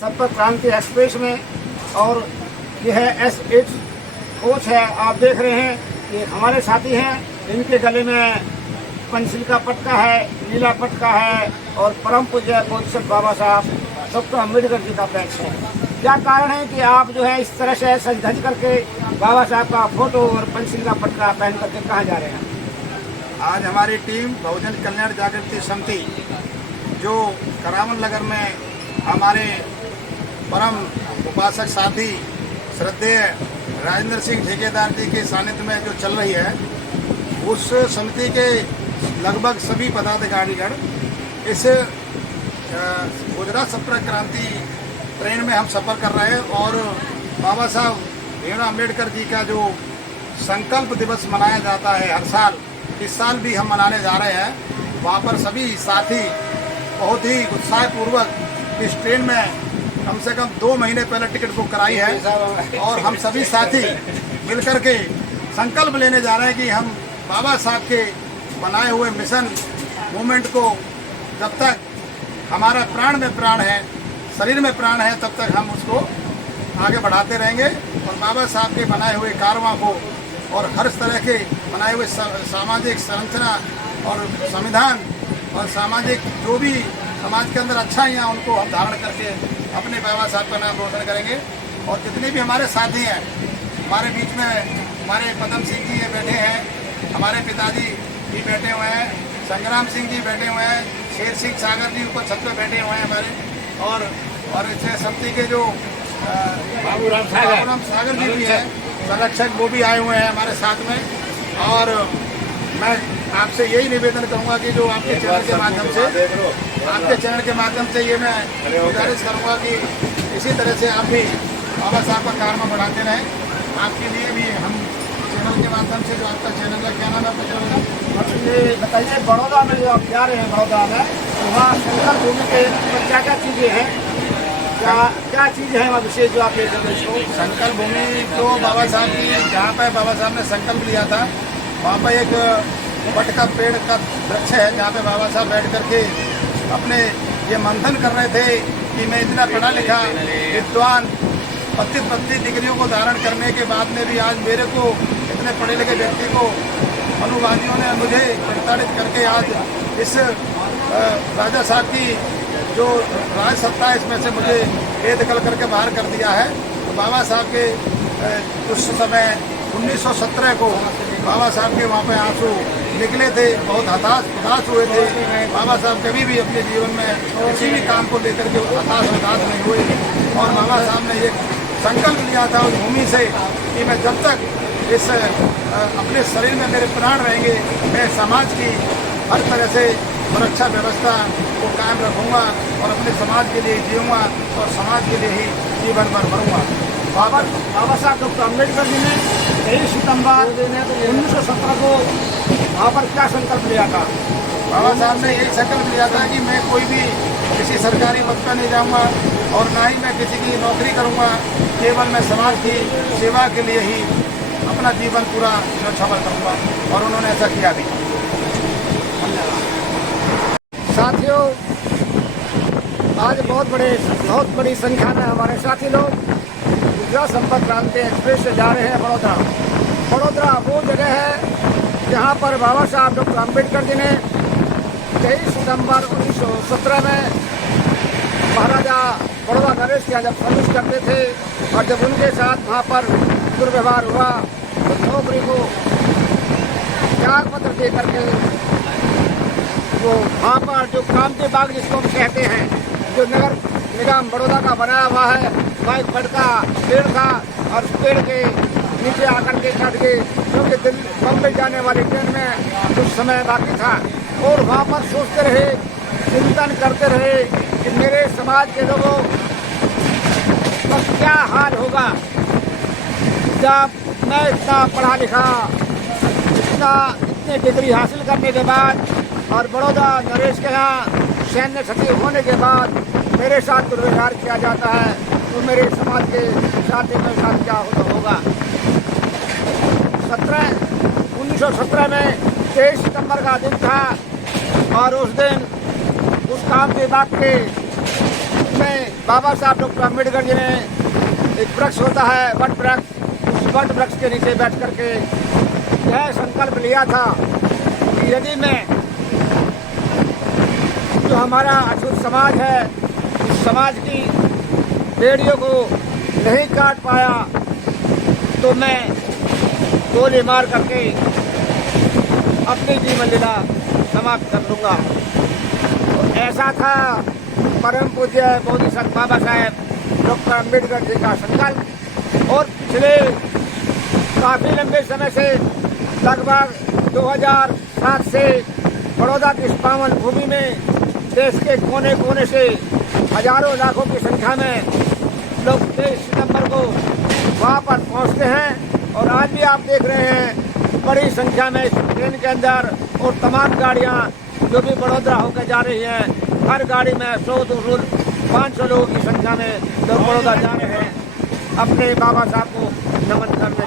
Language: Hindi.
संपर्क क्रांति एक्सप्रेस में। और यह है S8 कोच है, आप देख रहे हैं ये हमारे साथी हैं। इनके गले में पेंसिल का पटका है, नीला पटका है और परम पूज्य बोधिसत्व बाबा साहब डॉक्टर अम्बेडकर जी का पैच है। क्या कारण है कि आप जो है इस तरह से सज धज करके बाबा साहब का फोटो और पेंसिल का पटका पहन करके कहाँ जा रहे हैं? आज हमारी टीम बहुजन कल्याण जागृति समिति जो करावन नगर में हमारे परम उपासक साथी श्रद्धेय राजेंद्र सिंह ठेकेदार जी के सानिध्य में जो चल रही है, उस समिति के लगभग सभी पदाधिकारीगण इस गुजरात संपर्क क्रांति ट्रेन में हम सफ़र कर रहे हैं। और बाबा साहब भीमराव अम्बेडकर जी का जो संकल्प दिवस मनाया जाता है हर साल, इस साल भी हम मनाने जा रहे हैं। वहाँ पर सभी साथी बहुत ही उत्साहपूर्वक इस ट्रेन में कम से कम 2 महीने पहले टिकट बुक कराई है और हम सभी साथी मिलकर के संकल्प लेने जा रहे हैं कि हम बाबा साहब के बनाए हुए मिशन मूवमेंट को जब तक हमारा प्राण में प्राण है, शरीर में प्राण है, तब तक हम उसको आगे बढ़ाते रहेंगे और बाबा साहब के बनाए हुए कारवां को और हर तरह के बनाए हुए सामाजिक संरचना और संविधान और सामाजिक जो भी समाज के अंदर अच्छाइयाँ उनको हम धारण करके अपने बाबा साहब का नाम रोशन करेंगे। और जितने भी हमारे साथी हैं, हमारे बीच में हमारे पदम सिंह जी ये बैठे हैं, हमारे पिताजी भी बैठे हुए हैं, संग्राम सिंह जी बैठे हुए हैं, शेर सिंह सागर जी ऊपर छत पे बैठे हुए हैं हमारे, और इससे समिति के जो बाबूराम सागर जी भी हैं संरक्षक, वो भी आए हुए हैं हमारे साथ में। और मैं आपसे यही निवेदन करूंगा कि जो आपके चैनल के माध्यम से ये मैं गुजारिश करूंगा कि इसी तरह से आप भी बाबा साहब का कारनामा बढ़ाते रहें। आपके लिए भी हम चैनल के माध्यम से, जो आपका चैनल है, क्या नाम है आपका चैनल का? ये बताइए, बड़ौदा में जो आप जा रहे हैं, बड़ौदा में वहाँ संकल्प भूमि के क्या क्या चीज़ें हैं, क्या चीज़ है वहाँ विशेष जो आप ले सकते हैं? संकल्प भूमि तो बाबा साहब की, जहाँ पर बाबा साहब ने संकल्प लिया था, वहाँ पर एक बट का पेड़ का वृक्ष है, जहाँ पे बाबा साहब बैठ करके अपने ये मंथन कर रहे थे कि मैं इतना पढ़ा लिखा विद्वान 32 डिग्रियों को धारण करने के बाद में भी आज मेरे को, इतने पढ़े लिखे व्यक्ति को अनुवादियों ने मुझे प्रताड़ित करके आज इस राजा साहब की जो राज सत्ता है इसमें से मुझे बेदखल करके बाहर कर दिया है। तो बाबा साहब के उस समय 1917 को बाबा साहब के वहाँ पे आंसू निकले थे, बहुत हताश हुए थे। बाबा साहब कभी भी अपने जीवन में किसी भी काम को लेकर के हताश नहीं हुए और बाबा साहब ने एक संकल्प लिया था उस भूमि से कि मैं जब तक इस अपने शरीर में मेरे प्राण रहेंगे, मैं समाज की हर तरह से सुरक्षा व्यवस्था को कायम रखूँगा और अपने समाज के लिए जीऊँगा और समाज के लिए ही जीवन भर मरूँगा। बाबा साहब डॉक्टर अम्बेडकर जी ने 23 सितंबर 1917 को वहाँ पर क्या संकल्प लिया था? बाबा साहब ने यही संकल्प लिया था कि मैं कोई भी किसी सरकारी पद पर नहीं जाऊँगा और ना ही मैं किसी की नौकरी करूँगा, केवल मैं समाज की सेवा के लिए ही अपना जीवन पूरा न्योछावर करूँगा और उन्होंने ऐसा किया भी। साथियों, आज बहुत बड़ी संख्या में हमारे साथी लोग गुजरात संपर्क क्रांति एक्सप्रेस से जा रहे हैं बड़ौदा। बड़ौदा वो जगह है जहाँ पर बाबा साहब डॉक्टर अम्बेडकर जी ने 23 सितंबर 1917 में महाराजा बड़ौदा नरेश के यहाँ जब सर्विस करते थे और जब उनके साथ वहाँ पर दुर्व्यवहार हुआ तो नौकरी को त्याग पत्र दे करके वो वहाँ पर जो कामती बाग जिसको हम कहते हैं, जो नगर निगम बड़ौदा का बनाया हुआ है, वहाँ एक बड़ का पेड़ था और उस पेड़ के नीचे आकर के चढ़ गए, क्योंकि दिल्ली बम्बई जाने वाली ट्रेन में कुछ समय बाकी था। और वहाँ पर सोचते रहे, चिंतन करते रहे कि मेरे समाज के लोगों का क्या हाल होगा जब मैं इतना पढ़ा लिखा, इतनी डिग्री हासिल करने के बाद और बड़ौदा नरेश के यहाँ सैन्य सचिव होने के बाद मेरे साथ दुर्व्यवहार किया जाता है, तो मेरे समाज के साथ मेरे साथ क्या होगा। 1917 में 23 सितंबर का दिन था और उस दिन उस काम विभाग के में बाबा साहब डॉक्टर अम्बेडकर जी ने एक वृक्ष होता है वट वृक्ष, उस वट वृक्ष के नीचे बैठ करके यह संकल्प लिया था कि यदि मैं जो हमारा अछूत समाज है इस समाज की बेड़ियों को नहीं काट पाया तो मैं गोली मार करके अपनी जीवन लीला समाप्त कर लूँगा। तो ऐसा था परम पूज्य बोधि संत बाबा साहेब डॉक्टर अम्बेडकर जी का संकल्प। और पिछले काफ़ी लंबे समय से लगभग 2007 से बड़ौदा की इस पावन भूमि में देश के कोने कोने से हजारों लाखों की संख्या में लोग 23 सितंबर को वहाँ पर पहुँचते हैं। और आज भी आप देख रहे हैं बड़ी संख्या में इस ट्रेन के अंदर और तमाम गाड़ियाँ जो भी बड़ौदा होकर जा रही हैं, हर गाड़ी में 100-200 500 लोगों की संख्या में लोग बड़ौदा जा रहे हैं अपने बाबा साहब को नमन करने।